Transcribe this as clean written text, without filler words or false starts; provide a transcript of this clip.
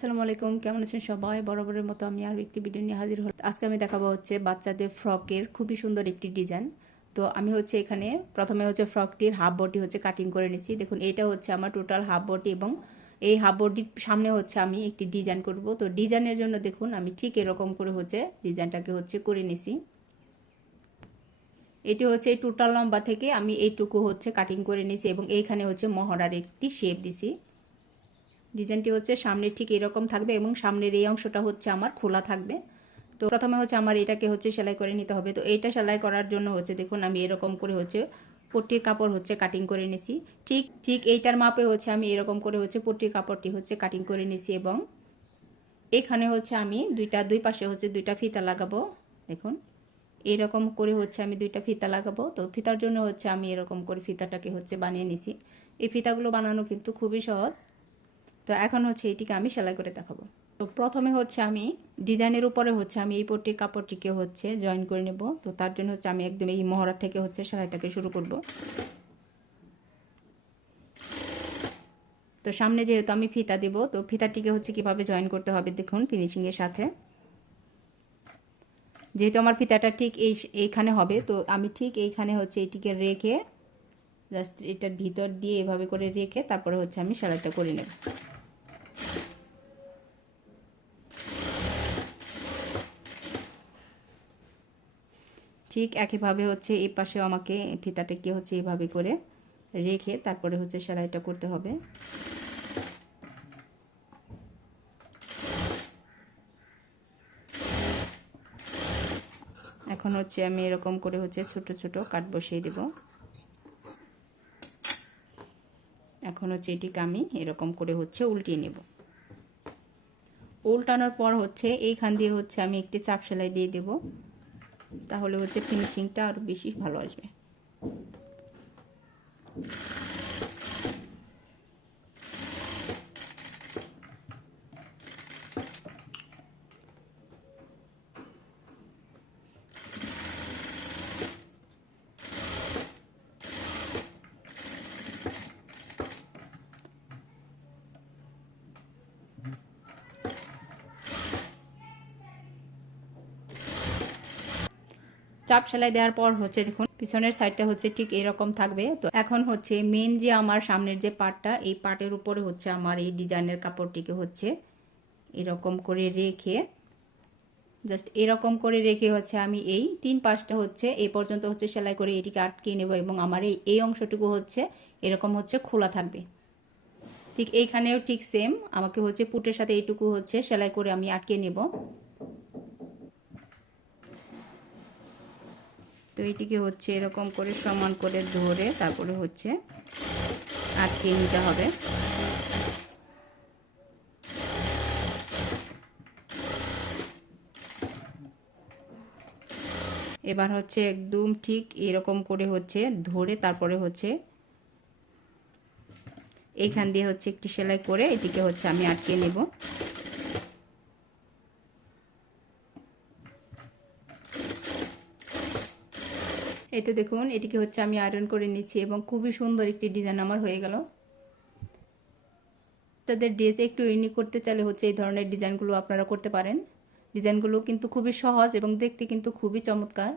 আসসালামু আলাইকুম, কেমন আছেন সবাই? বরাবরের মতো আমি আরও একটি ভিডিও নিয়ে হাজির হলাম। আজকে আমি দেখাবো হচ্ছে বাচ্চাদের ফ্রকের খুবই সুন্দর একটি ডিজাইন। তো আমি হচ্ছে এখানে প্রথমে হচ্ছে ফ্রকটির হাফ বডি হচ্ছে কাটিং করে নিয়েছি। দেখুন এটা হচ্ছে আমার টোটাল হাফ বডি এবং এই হাফ বডির সামনে হচ্ছে আমি একটি ডিজাইন করব। তো ডিজাইনের জন্য দেখুন আমি ঠিক এরকম করে হচ্ছে ডিজাইনটাকে হচ্ছে করে নিছি। এটি হচ্ছে এই টোটাল লম্বা থেকে আমি এইটুকু হচ্ছে কাটিং করে নিয়েছি এবং এইখানে হচ্ছে মহড়ার একটি শেপ দিছি। ডিজাইনটি হচ্ছে সামনে ঠিক এরকম থাকবে এবং সামনের এই অংশটা হচ্ছে আমার খোলা থাকবে। তো প্রথমে হচ্ছে আমার এটাকে হচ্ছে সেলাই করে নিতে হবে। তো এইটা সেলাই করার জন্য হচ্ছে দেখুন আমি এরকম করে হচ্ছে পট্টির কাপড় হচ্ছে কাটিং করে নিছি। ঠিক ঠিক এইটার মাপে হচ্ছে আমি এরকম করে হচ্ছে পট্টির কাপড়টি হচ্ছে কাটিং করে নিছি এবং এখানে হচ্ছে আমি দুই পাশে হচ্ছে দুইটা ফিতা লাগাবো। দেখুন এরকম করে হচ্ছে আমি দুইটা ফিতা লাগাবো। তো ফিতার জন্য হচ্ছে আমি এরকম করে ফিতাটাকে হচ্ছে বানিয়ে নিছি। এই ফিতাগুলো বানানো কিন্তু খুবই সহজ। তো এখন হচ্ছে এটিকে আমি সেলাই করে দেখাবো। তো প্রথমে হচ্ছে আমি ডিজাইনের উপরে হচ্ছে আমি এই পট্টির কাপড়টিকে হচ্ছে জয়েন করে নেব। তো তার জন্য হচ্ছে আমি একদম এই মহড়া থেকে হচ্ছে সেলাইটাকে শুরু করব। তো সামনে যেহেতু আমি ফিতা দেব, তো ফিতাটিকে হচ্ছে কিভাবে জয়েন করতে হবে দেখুন ফিনিশিংয়ের সাথে। যেহেতু আমার ফিতাটা ঠিক এইখানে হবে, তো আমি ঠিক এইখানে হচ্ছে এটিকে রেখে জাস্ট এটার ভিতর দিয়ে এভাবে করে রেখে তারপরে হচ্ছে আমি সেলাইটা করে নেব। ঠিক একইভাবে হচ্ছে এই পাশেও আমাকে ফিতাটাকে হচ্ছে এইভাবে করে রেখে তারপরে হচ্ছে সেলাইটা করতে হবে। এখন হচ্ছে আমি এরকম করে হচ্ছে ছোট ছোট কাট বসিয়ে দেব। এখন হচ্ছে এটিকে আমি এরকম করে হচ্ছে উল্টিয়ে নেব। উল্টানোর পর হচ্ছে এইখান দিয়ে হচ্ছে আমি একটি চাপ সেলাই দিয়ে দেব, তাহলে হচ্ছে ফিনিশিংটা আরও বেশি ভালো আসবে। চাপ সেলাই দেওয়ার পর হচ্ছে দেখুন পিছনের সাইডটা হচ্ছে ঠিক এরকম থাকবে। তো এখন হচ্ছে মেন যে আমার সামনের যে পার্টটা, এই পার্টের উপরে হচ্ছে আমার এই ডিজাইনের কাপড়টিকে হচ্ছে এরকম করে রেখে জাস্ট এরকম করে রেখে হচ্ছে আমি এই তিন পাশটা হচ্ছে এই পর্যন্ত হচ্ছে সেলাই করে এটিকে আটকে নেব এবং আমার এই অংশটুকু হচ্ছে এরকম হচ্ছে খোলা থাকবে। ঠিক এইখানেও ঠিক সেম আমাকে হচ্ছে পুটের সাথে এইটুকু হচ্ছে সেলাই করে আমি আটকে নেব। তো এটিকে হচ্ছে এরকম করে সমান করে ধরে তারপরে হচ্ছে আটকে নিতে হবে। এবার হচ্ছে একদম ঠিক এরকম করে হচ্ছে ধরে তারপরে হচ্ছে এইখান দিয়ে হচ্ছে একটি সেলাই করে এটিকে হচ্ছে আমি আটকে নেব। এই তো দেখুন এটিকে হচ্ছে আমি আয়রন করে নিচ্ছি এবং খুবই সুন্দর একটি ডিজাইন আমার হয়ে গেল। তাদের ড্রেস একটু ইউনিক করতে চাইলে হচ্ছে এই ধরনের ডিজাইনগুলো আপনারা করতে পারেন। ডিজাইনগুলো কিন্তু খুবই সহজ এবং দেখতে কিন্তু খুবই চমৎকার।